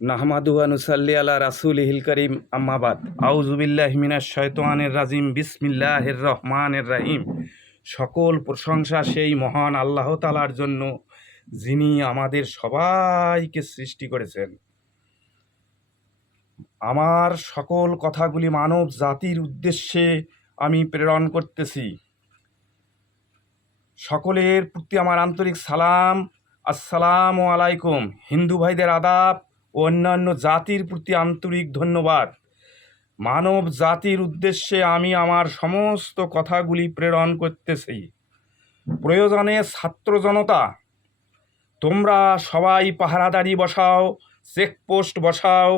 নাহমাদু ওয়া নুসাল্লি আলা রাসূলিহিল কারীম আম্মা বাদ আউযু বিল্লাহি মিনাশ শাইতানির রাজিম বিসমিল্লাহির রহমানির রহিম। সকল প্রশংসা সেই মহান আল্লাহ তাআলার জন্য, যিনি আমাদের সবাইকে সৃষ্টি করেছেন। আমার সকল কথাগুলি মানব জাতির উদ্দেশ্যে আমি প্রেরণ করতেছি। সকলের প্রতি আমার আন্তরিক সালাম, আসসালামু আলাইকুম। হিন্দু ভাইদের আদাব ও অন্যান্য জাতির প্রতি আন্তরিক ধন্যবাদ। মানব জাতির উদ্দেশ্যে আমি আমার সমস্ত কথাগুলি প্রেরণ করতেছি। প্রয়োজনে ছাত্র জনতা, তোমরা সবাই পাহারাদারি বসাও, চেকপোস্ট বসাও,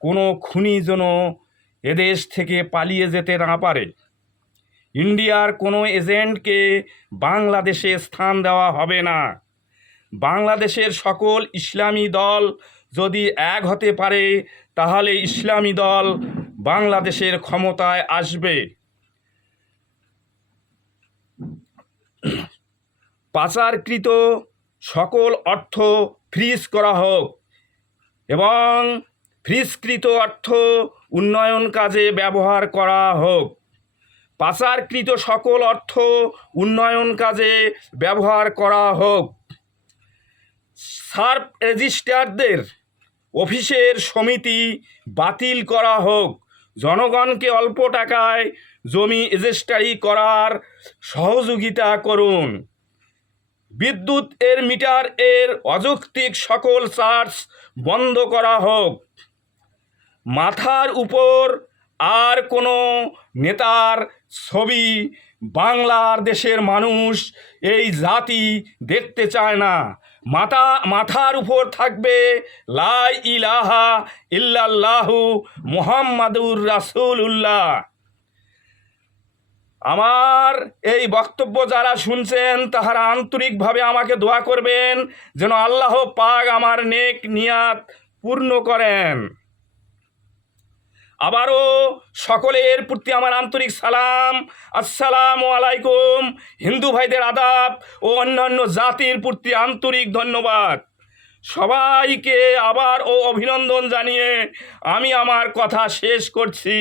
কোনো খুনি যেন এদেশ থেকে পালিয়ে যেতে না পারে। ইন্ডিয়ার কোনো এজেন্টকে বাংলাদেশে স্থান দেওয়া হবে না। বাংলাদেশের সকল ইসলামী দল যদি এক হতে পারে, তাহলে ইসলামী দল বাংলাদেশের ক্ষমতায় আসবে। পাচারকৃত সকল অর্থ ফ্রিজ করা হোক এবং ফ্রিজকৃত অর্থ উন্নয়ন কাজে ব্যবহার করা হোক। পাচারকৃত সকল অর্থ উন্নয়ন কাজে ব্যবহার করা হোক। সার্ভ রেজিস্ট্রারদের অফিসের সমিতি বাতিল করা হোক। জনগণকে অল্প টাকায় জমি রেজিস্ট্রি করার সহযোগিতা করুন। বিদ্যুৎ এর মিটার এর অযৌক্তিক সকল চার্জ বন্ধ করা হোক। মাথার উপর আর কোনো নেতার ছবি বাংলাদেশের মানুষ, এই জাতি দেখতে চায় না। মাথার উপর থাকবে লা ইলাহা ইল্লাল্লাহু মুহাম্মাদুর রাসূলুল্লাহ। আমার এই বক্তব্য যারা শুনছেন, তাহারা আন্তরিকভাবে আমাকে দোয়া করবেন যেন আল্লাহ পাক আমার নেক নিয়াত পূর্ণ করেন। আবারও সকলের প্রতি আমার আন্তরিক সালাম, আসসালামু আলাইকুম। হিন্দু ভাইদের আদাব ও অন্যান্য জাতির প্রতি আন্তরিক ধন্যবাদ। সবাইকে আবার অভিনন্দন জানিয়ে আমি আমার কথা শেষ করছি।